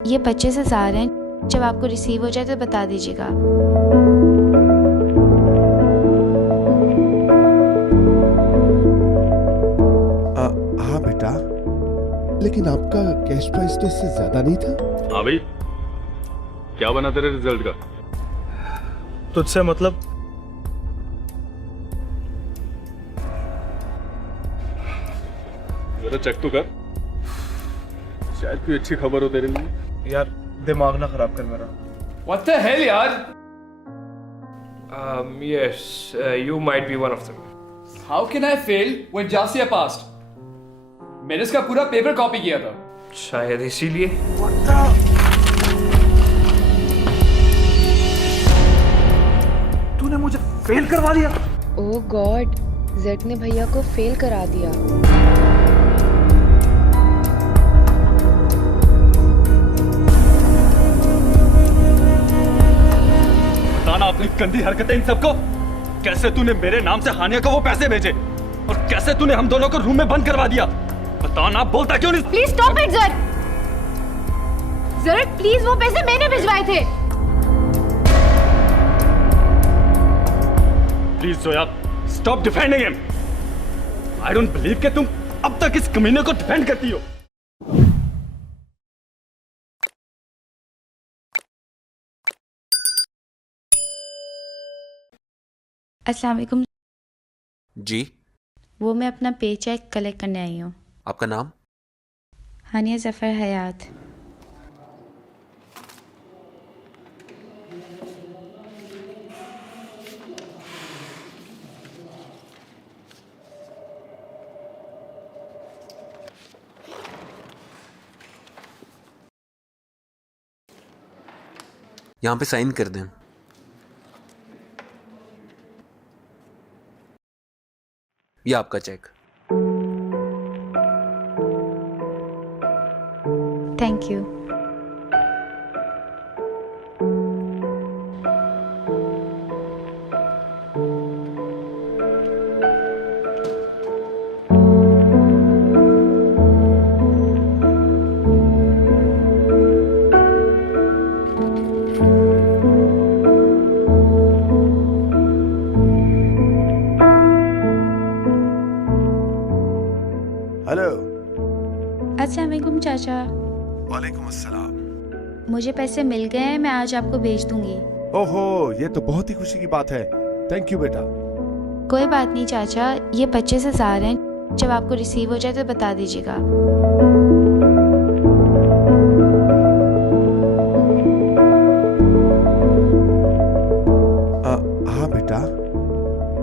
ये 25,000 हैं। जब आपको रिसीव हो जाए तो बता दीजिएगा। हाँ बेटा, लेकिन आपका कैश प्राइस तो इससे ज्यादा नहीं था। हाँ भाई, क्या बना तेरे रिजल्ट का? तुझसे मतलब? जरा चेक तो कर, शायद कोई अच्छी खबर हो तेरे लिए। यार दिमाग ना खराब कर मेरा। What the hell, yaar? Yes, you might be one of them. How can I fail when Jasia passed? मैंने इसका पूरा पेपर कॉपी किया था। शायद इसीलिए। तूने मुझे फेल करवा दिया। ओह गॉड, जेड ने भैया को फेल करा दिया। बताना अपनी गंदी हरकतें इन सबको। कैसे तूने मेरे नाम से हानिया को वो पैसे भेजे और कैसे तूने हम दोनों को रूम में बंद करवा दिया? बताना, बोलता क्यों नहीं? प्लीज स्टॉप इट जर। जरद प्लीज, वो पैसे मैंने भिजवाए थे। Please Zoya, stop defending him. I don't believe कि तुम अब तक इस कमीने को डिफेंड करती हो। अस्सलाम वालेकुम जी। वो मैं अपना पे चेक कलेक्ट करने आई हूँ। आपका नाम? हानिया ज़फ़र हयात। यहाँ पे साइन कर दें। ये आपका चेक। Thank you. हेलो। अस्सलाम वालेकुम चाचा। वालेकुम अस्सलाम। मुझे पैसे मिल गए हैं, मैं आज आपको भेज दूंगी। ओहो, ये तो बहुत ही खुशी की बात है। थैंक यू बेटा। कोई बात नहीं चाचा, ये 25,000 हैं। जब आपको रिसीव हो जाए तो बता दीजिएगा। हाँ बेटा,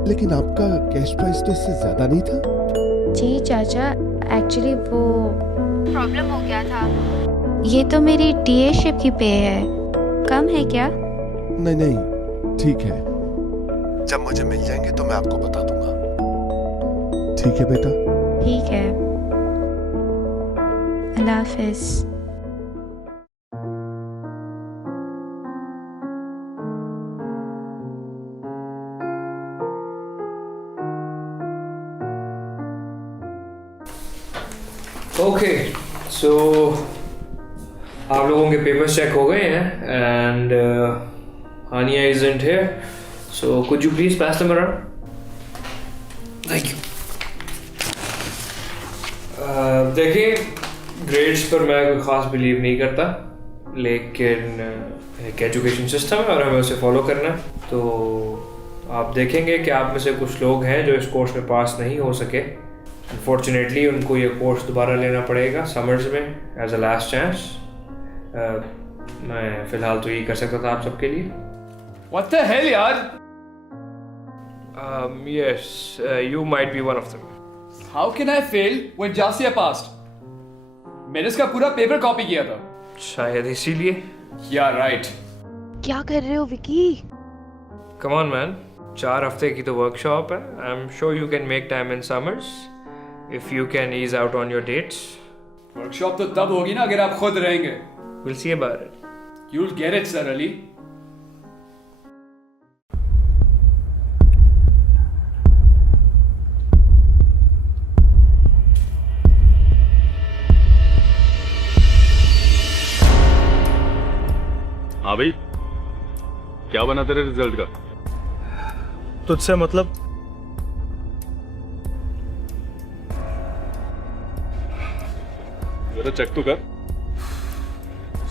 लेकिन आपका कैश प्राइस तो इससे ज्यादा नहीं था। जी चाचा, एक्चुअली वो प्रॉब्लम हो गया था। ये तो मेरी टीए शिप की पे है। कम है क्या? नहीं नहीं, ठीक है। जब मुझे मिल जाएंगे तो मैं आपको बता दूंगा। ठीक है बेटा। ठीक है, अल्लाह हाफिज़। ओके, सो आप लोगों के पेपर्स चेक हो गए हैं and Hania isn't here, so could you please pass them around? Thank you. देखिए, ग्रेड्स पर मैं कोई ख़ास बिलीव नहीं करता, लेकिन एक एजुकेशन सिस्टम है और हमें उसे फॉलो करना है। तो आप देखेंगे कि आप में से कुछ लोग हैं जो इस कोर्स में पास नहीं हो सके। अनफॉर्चुनेटली उनको ये कोर्स दोबारा लेना पड़ेगा समर्स में एज अ लास्ट चांस। मैं फ़िलहाल तो यही कर सकता था आप सबके लिए। What the hell, यार? Yes, you might be one of them. How can I fail when Jasia passed? मैंने इसका पूरा पेपर कॉपी किया था। शायद इसीलिए। Yeah, right. क्या कर रहे हो विकी? Come on, man. 4 हफ्ते की तो वर्कशॉप है। I'm sure you can make time in summers if you can ease out on your dates. Workshop तो तब होगी ना अगर आप खुद रहेंगे। We'll see about it. You'll get it, Sir Ali. हाँ भाई, क्या बना तेरे रिजल्ट का? तुझसे मतलब? जरा चेक तो कर,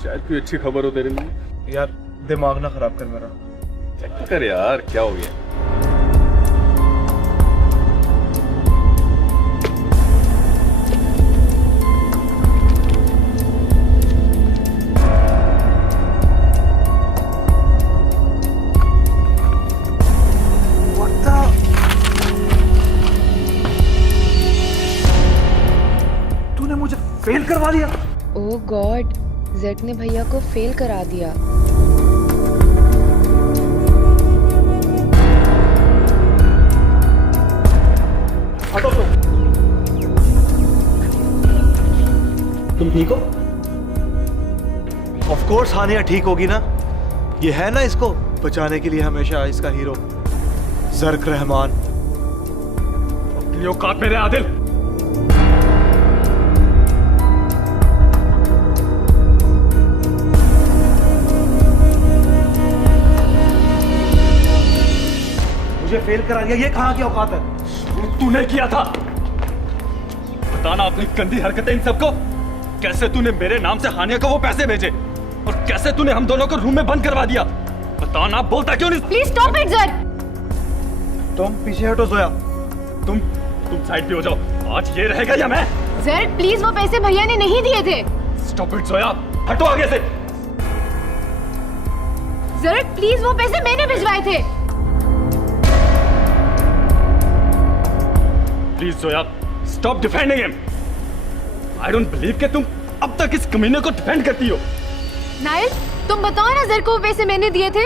शायद कोई अच्छी खबर हो तेरे लिए। यार दिमाग ना खराब कर मेरा। चेक तो कर यार, क्या हो गया? तूने मुझे फेल करवा दिया। ओह गॉड, जेड ने भैया को फेल करा दिया। हटो तुम ठीक हो? ऑफ कोर्स हानिया ठीक होगी ना। ये है ना इसको बचाने के लिए हमेशा इसका हीरो जर्क रहमान। अपनी औकात में रह आदिल। मुझे फेल करा दिया, ये कहाँ की औकात है? तूने किया था। बताना अपनी गंदी हरकतें इन सबको। कैसे तूने मेरे नाम से हानिया को वो पैसे भेजे और कैसे तूने हम दोनों को रूम में बंद करवा दिया? बताना, बोलता क्यों नहीं? प्लीज स्टॉप इट जर। तुम पीछे हटो जोया। तुम साइड पे हो जाओ। आज ये रहेगा या मैं? जर प्लीज, वो पैसे भैया ने नहीं दिए थे। स्टॉप इट जोया, हटो आगे से। जर प्लीज, वो पैसे मैंने भिजवाए थे। Please Zoya, stop defending him. I don't believe कि तुम अब तक इस कमीने को डिफेंड करती हो। नाइल, तुम बताओ ना जर को वो पैसे मैंने दिए थे।